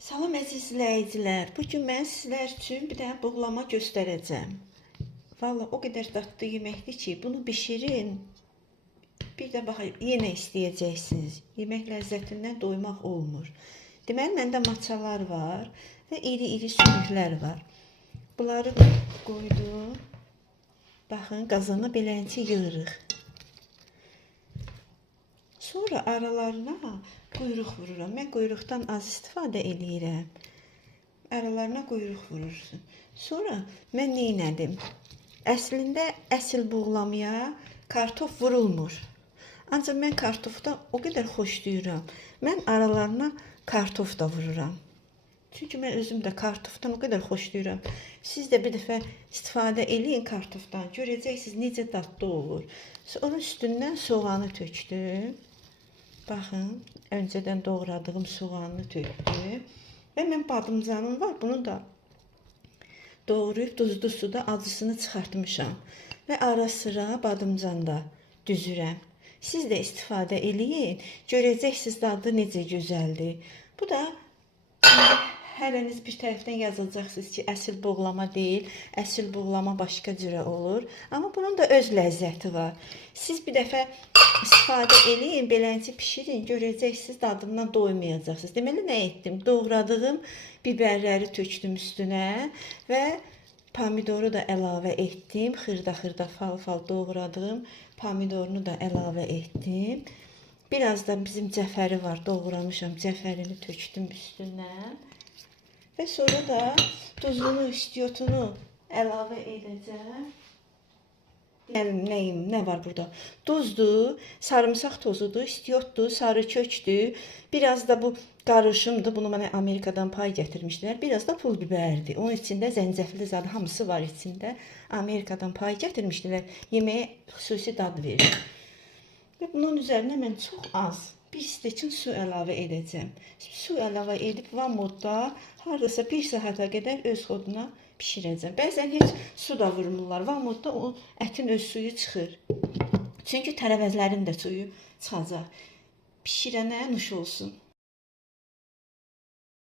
Salam əziz izləyicilər. Bugün mən sizlər üçün bir dənə buğlama göstərəcəm. Valla o qədər dadlı yeməkdir ki, bunu bişirin. Bir də bax, yenə istəyəcəksiniz. Yemək ləzzətindən doymaq olmur. Deməli, məndə maçalar var və iri-iri sümüklər var. Bunları qoydum. Baxın, qazana beləncə yığırıq. Sonra aralarına quyruq vururam. Mən quyruqdan az istifadə edirəm. Aralarına quyruq vurursun. Sonra mən nə etdim? Əslində əsl buğlamaya kartof vurulmur. Ancaq mən kartofdan o qədər xoşlayıram. Mən aralarına kartof da vururam. Çünki mən özüm də kartofdan o qədər xoşlayıram. Siz də bir dəfə istifadə eləyin kartofdan. Görəcəksiniz necə dadlı olur. Onun üstündən soğanı tökdüm. Baxın, öncədən doğradığım soğanını tökdüm. Və mən badımcanım var, bunu da doğrayıb duzlu suda acısını çıxartmışam. Və ara sıra badımcan da düzürəm. Siz də istifadə eləyin, görəcəksiniz dadı necə gözəldir. Bu da hərəniz bir tərəfdən yazılacaqsınız ki, əsl buğlama deyil, əsl buğlama başqa cürə olur. Amma bunun da öz ləzzəti var. Siz bir dəfə istifadə eləyin, beləncə pişirin, görəcəksiniz dadından doymayacaqsınız. Deməli, nə etdim? Doğradığım biberləri tökdüm üstünə və pomidoru da əlavə etdim. Xırda-xırda, fal-fal doğradığım pomidorunu da əlavə etdim. Biraz da bizim cəfəri var, doğramışam, cəfərini tökdüm üstünə. Və sonra da duzunu, istiyotunu əlavə edəcəm. Nə var burada? Duzdur, sarımsaq tozudur, istiyotdur, sarı kökdür. Biraz da bu qarışımdır. Bunu mənə Amerikadan pay gətirmişdilər. Biraz da pul bibərdir. Onun içində zəncəfili zad hamısı var içində. Amerikadan pay gətirmişdilər. Yeməyə xüsusi dad verir. Və bunun üzərinə mən çox az bir stəkan su əlavə edəcəm. Su əlavə edib van modda hardasa 1 saata qədər öz xoduna bişirəcəm. Bəzən heç su da vurmurlar. Van modda o ətin öz suyu çıxır. Çünki tərəvəzlərin də suyu çıxacaq. Bişirənə nuş olsun.